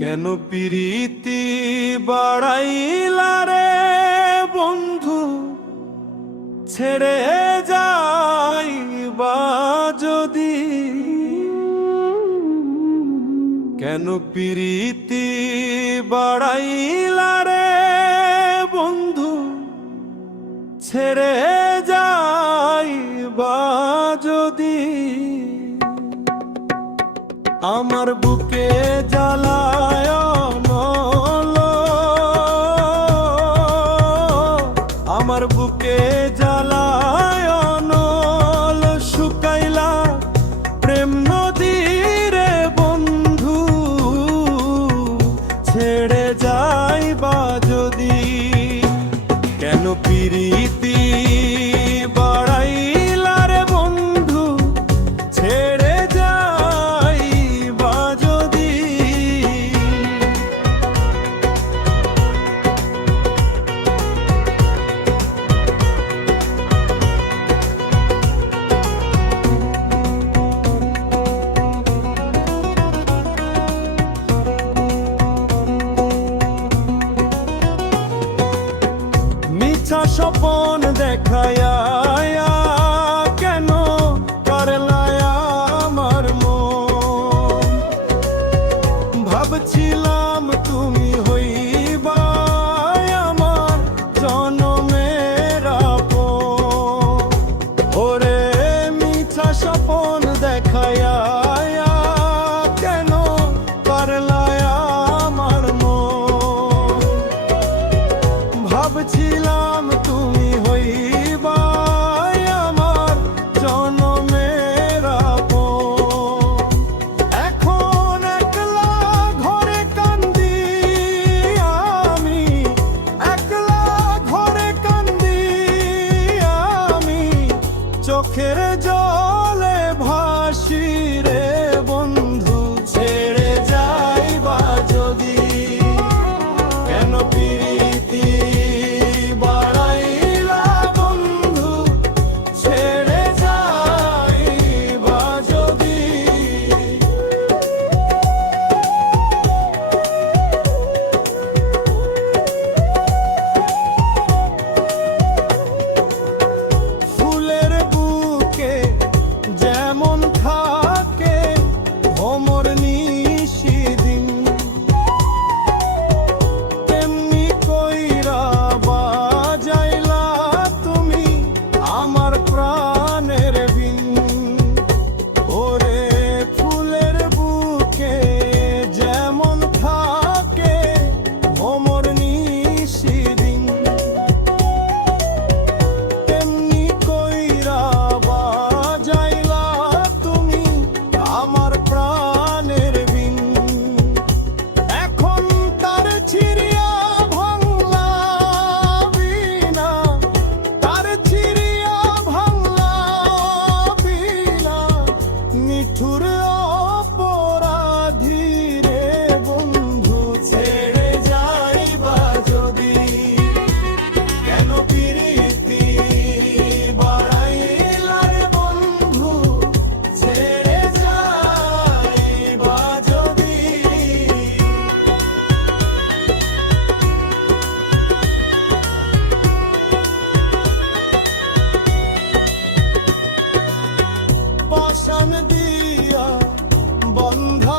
কেন প্রীতি বাড়াইলা রে বন্ধু, ছেড়ে যাইবা যদি। কেন প্রীতি বাড়াইলা রে বন্ধু, ছেড়ে যাইবা যদি। আমার বুকে জ্বালায় নল, আমার বুকে জ্বালায় নল, শুকাইলা প্রেম নদী রে বন্ধু, ছেড়ে যাইবা যদি। কেন প্রীতি বাড়াইলা রে বন্ধু, ছেড়ে যাইবা যদি। মিছা স্বপন দেখায়া কেন করলায় আমার মন। ভাবছিলাম তুমি হইবা আমার জনমের আপন। ওরে মিছা স্বপন দেখায়া কেন করলায় আমার মন। ভাবছিলাম তুমি হইবা আমার জনমের আপন। এখন একলা ঘরে কান্দি আমি, একলা ঘরে কান্দি আমি, চোখের জলে ভাসি রে বন্ধু, ছেড়ে যাইবা যদি। কেন প্রীতি বাড়াইলা বন্ধু, ছেড়ে যাইবা যদি। ফুলের বুকে যেমন থাকে ভ্রমর নিশিদিন, তেমনি কইরা বাজাইলা তুমি আমার প্রাণের বিন। ওরে ফুলের বুকে যেমন থাকে ভ্রমর নিশিদিন, তেমনি কইরা বাজাইলা তুমি আমার প্রাণের বিন। এখন তার ছিড়িয়া ভাঙলা বিনা, তার ছিড়িয়া ভাঙলা বিনা, নিঠুর অপরাধী রে বন্ধু, ছেড়ে যাইবা যদি। কেন প্রীতি বাড়াইলা রে বন্ধু, ছেড়ে যাইবা যদি। পাষাণ দিয়া বন্ধা